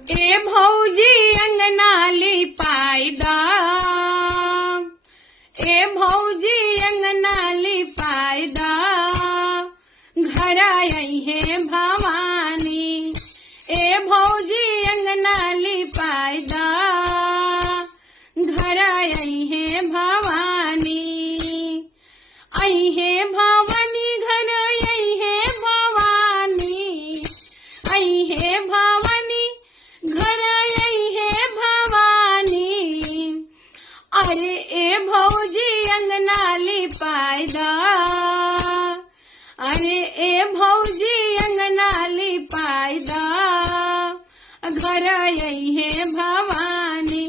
ए भौजी अंगना लिपाइदा, ए भौजी अंगना लिपाइदा, घर आई है भवानी। ए भौजी अंगना लिपाइदा, घर आई है भवानी। आई है भवानी घर आई है भवानी, आई है भवानी घर आई है भवानी। अरे ए भौजी अंगना लिपाइदा, अरे ए भौजी अंगना लिपाइदा, घर आई है भवानी।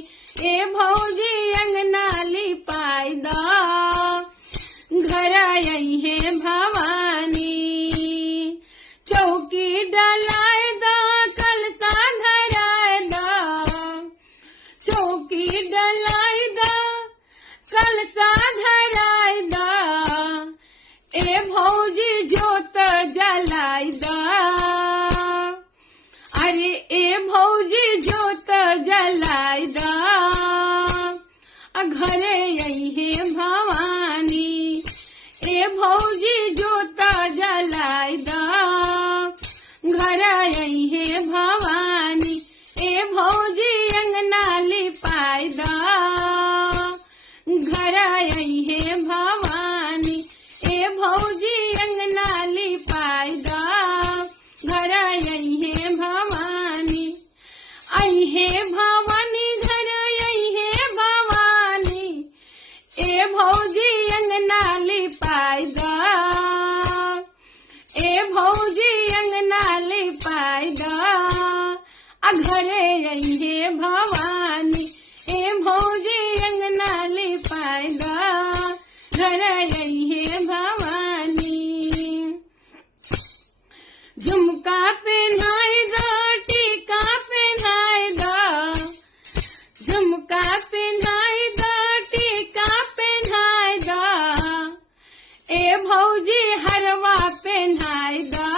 ए भौजी अंगना लिपाइदा, घर आई है भवानी। चौकी डलाए दा कलता धराए दा, चौकी डलाए दा कलता धराए दा। ए भौजी जोत जलाई दा, अरे ए भौजी जोत जलाई दा, घरे आई है भवानी। ए भौजी जोत जलाई दा, घर आई है भवानी। ए भौजी अंगना लिपाइदा, घर आई है भवानी। ए भौजी अंगना लिपाइदा, घर आई है भवानी। आई है भवानी घर आई है भवानी। ए भौजी अंगना लिपाइदा, ए भौजी अंगना लिपाइदा, घरे आई है भवानी। ए भौजी अंगना लिपाइदा, घर आई है भवानी। झुमका पहनाए दा टीका पहनाए दा, झुमका पहनाए दा टीका पहनाए दा। ए भौजी हरवा पहनाए दा,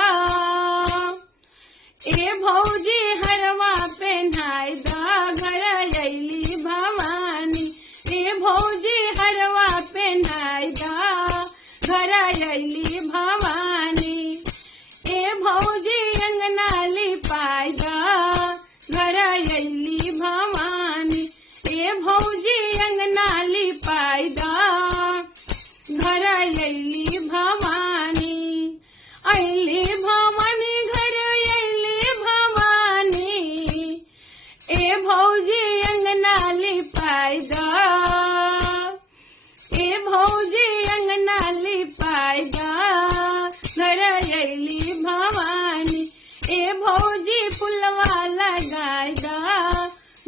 ए भौजी हरवा पहनाए दा, घर अइली भवानी। ए भौजी हरवा पहनाए दा, घर अइली भवानी। ए भौजी अंगना लिपाइदा, घर अइली भवानी। ए भौजी अंगना लिपाइदा, घर अइली भवानी। अइली भवानी घर अइली भवानी। ए भौजी अंगना लिपाइदा, ए भौजी अंगना लिपाइदा, घर अइली भवानी। ए भौजी फुलवा लगाइदा,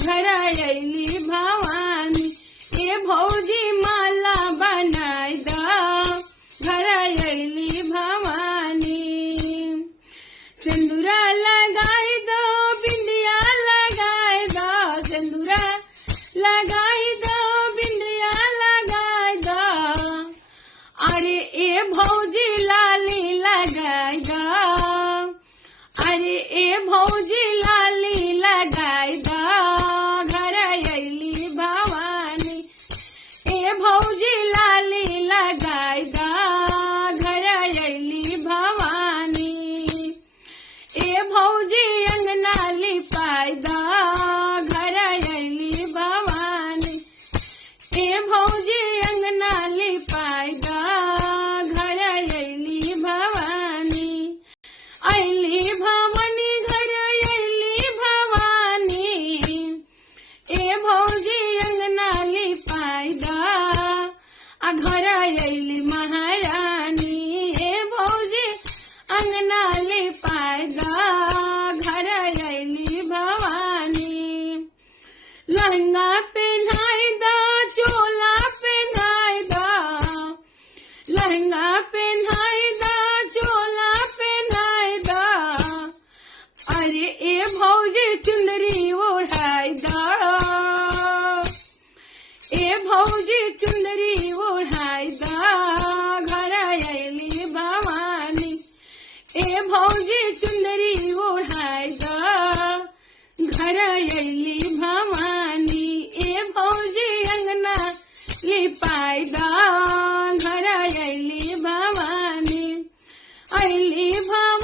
घर अइली भवानी। ए भौजी माला बनाइदा, घर अइली भवानी। सिंदूरा लगाई दो बिंदिया लगाई दो, सिंदूरा लगाई दो बिंदिया लगाई दो। अरे ए भौजी लाली लगाई दो, अरे ए भौजी लाली लगाई दो, घर अइली भवानी। ए भौजी लाली लगाई दो, घर अइली भवानी। ए भौजी अंगना लिपाइदा, घर अइली भवानी। ए भौजी अंगना लिपाइदा, घर अइली भवानी। अइली भवानी घर अइली भवानी। ए भौजी अंगना लिपाइदा, घर अइली महारानी। ए भौजी अंगना लिपाइदा, घर अइली भवानी। लहंगा पहनाई दा चोला पहनाई दा, लहंगा पहनाई दा चोला पहनाई दा। अरे ए भौजी चुनरी ओढ़ाई दा, ए भौजी चुनरी ओढ़ाई दा, घर अइली भवानी। ए भौजी चुनरी ओढ़ाई दा, घर लिपायदा घर अली भवानी अली भवानी